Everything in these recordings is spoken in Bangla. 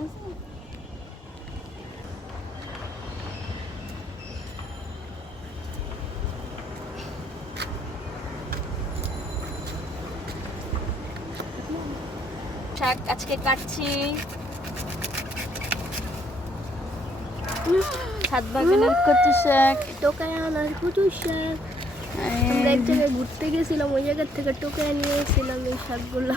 শাক আজকে কাটছি, ছাদ বাগানের কচু শাক, টোকায় আনার কচু শাক। আমরা এক জায়গায় ঘুরতে গেছিলাম, ওই জায়গা থেকে টোকায় নিয়ে এসেছিলাম এই শাকগুলো।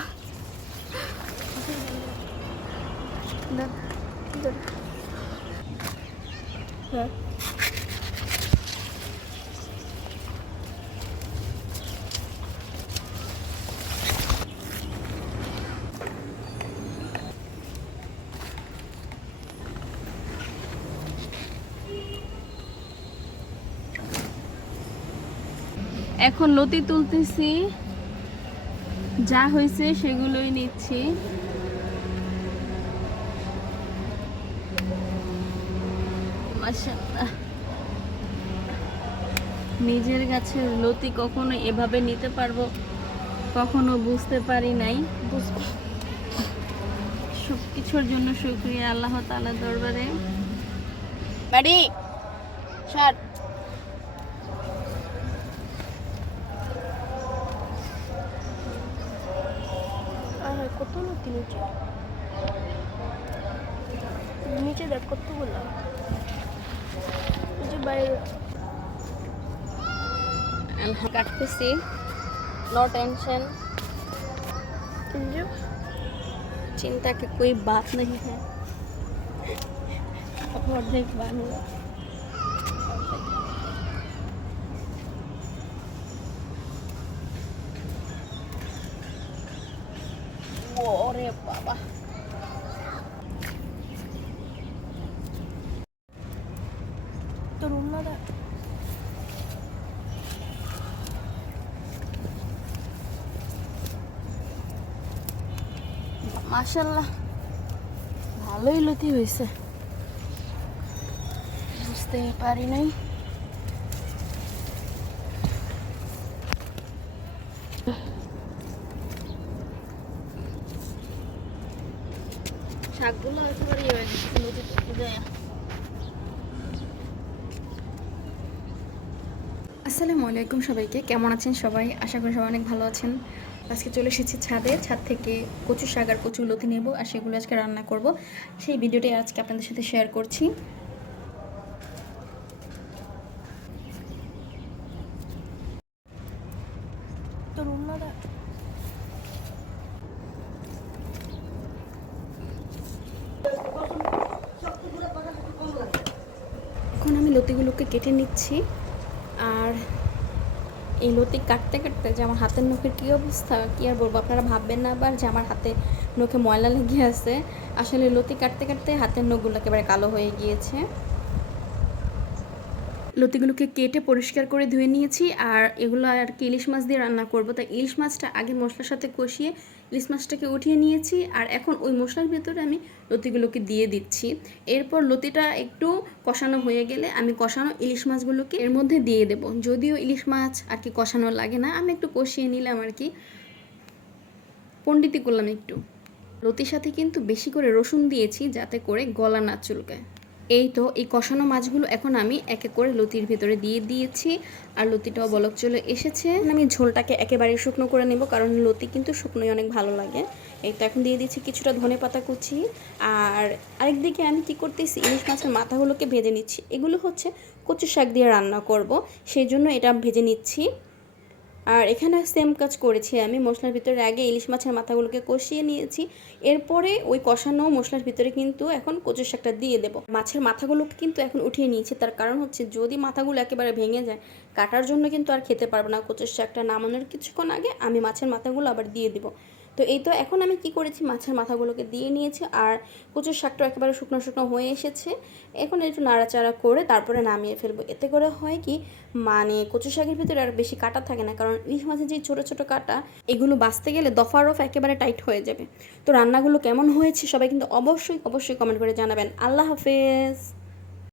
হ্যাঁ, এখন লতি তুলতেছি, যা হয়েছে সেগুলোই নিচ্ছি। মাশাআল্লাহ, নিজের গাছের লতি কখনো এভাবে নিতে পারবো কখনো বুঝতে পারি নাই। সব কিছুর জন্য শুকরিয়া আল্লাহ তাআলার দরবারে। বাড়ি শার্ট কত নতি নিচে নিচে দেখ কতগুলো বাইরে কাটতেছি, নো टेंशन, चिंता की कोई बात नहीं है। और देख बानू ओरे बाबा, तो रूम ना था। মাশাআল্লাহ ভালোই লতি হয়েছে, বুঝতে পারি নাই। শাকগুলো একেবারে ইয়ে হয়ে গেছে লতি তুলতে যায়। আসসালামু আলাইকুম সবাইকে, কেমন আছেন সবাই? আশা করি সবাই অনেক ভালো আছেন। আজকে চলে এসেছি ছাদে, ছাদ থেকে কচু শাক আর কচু লতি নেব আর সেগুলো আজকে রান্না করব। সেই ভিডিওটি আজকে আপনাদের সাথে শেয়ার করছি। তো रूम ना था। এখন আমি লতিগুলোকে কেটে নিচ্ছি। আর এই লতি কাটতে কাটতে যে আমার হাতের নখের কী অবস্থা, কী আর বলবো, আপনারা ভাববেন না আবার যে আমার হাতে নখে ময়লা লেগে আছে। আসলে লতি কাটতে কাটতে হাতের নখগুলো একেবারে কালো হয়ে গিয়েছে। লতিগুলোকে কেটে পরিষ্কার করে ধুয়ে নিয়েছি। আর এগুলো আর কি ইলিশ মাছ দিয়ে রান্না করব, তাই ইলিশ মাছটা আগে মশলার সাথে কষিয়ে ইলিশ মাছটাকে উঠিয়ে নিয়েছি। আর এখন ওই মশলার ভেতরে আমি লতিগুলোকে দিয়ে দিচ্ছি। এরপর লতিটা একটু কষানো হয়ে গেলে আমি কষানো ইলিশ মাছগুলোকে এর মধ্যে দিয়ে দেব। যদিও ইলিশ মাছ আর কি কষানো লাগে না, আমি একটু কষিয়ে নিলাম আর কি, পণ্ডিতি করলাম একটু। লতির সাথে কিন্তু বেশি করে রসুন দিয়েছি যাতে করে গলা না চুলকায়। এই তো এই কষানো মাছগুলো এখন আমি এক এক করে লতির ভিতরে দিয়ে দিয়েছি। আর লতিটাও বলক চলে এসেছে। আমি ঝোলটাকে একেবারে শুকনো করে নেব, কারণ লতি কিন্তু শুকনোই অনেক ভালো লাগে। এই তো এখন দিয়ে দিচ্ছি কিছুটা ধনেপাতা কুচি। আর আরেকদিকে আমি কি করতেছি, ইলিশ মাছের মাথাগুলোকে ভেজে নিচ্ছি। এগুলো হচ্ছে কচু শাক দিয়ে রান্না করব, সেই জন্য এটা ভেজে নিচ্ছি। আর এখানে সেম কাজ করেছি আমি, মশলার ভিতরে আগে ইলিশ মাছের মাথাগুলোকে কষিয়ে নিয়েছি। এরপরে ওই কষানো মশলার ভিতরে কিন্তু এখন কচু শাকটা দিয়ে দেবো। মাছের মাথাগুলোকে কিন্তু এখন উঠিয়ে নিয়েছি, তার কারণ হচ্ছে যদি মাথাগুলো একেবারে ভেঙে যায় কাটার জন্য কিন্তু আর খেতে পারবো না। কচু শাকটা নামানোর কিছুক্ষণ আগে আমি মাছের মাথাগুলো আবার দিয়ে দেবো। তো এই তো এখন আমি কি করেছি, মাছের মাথাগুলোকে দিয়ে নিয়েছি। আর কচুর শাকটা একেবারে শুকনো শুকনো হয়ে এসেছে। এখন একটু নাড়াচাড়া করে তারপরে নামিয়ে ফেলবো। এতে করে হয় কি, মানে কচু শাকের ভিতরে আর বেশি কাটা থাকে না, কারণ ইলিশ মাছের যে ছোটো ছোটো কাটা, এগুলো বাছতে গেলে দফা রফা একেবারে টাইট হয়ে যাবে। তো রান্নাগুলো কেমন হয়েছে সবাই কিন্তু অবশ্যই অবশ্যই কমেন্ট করে জানাবেন। আল্লাহ হাফেজ।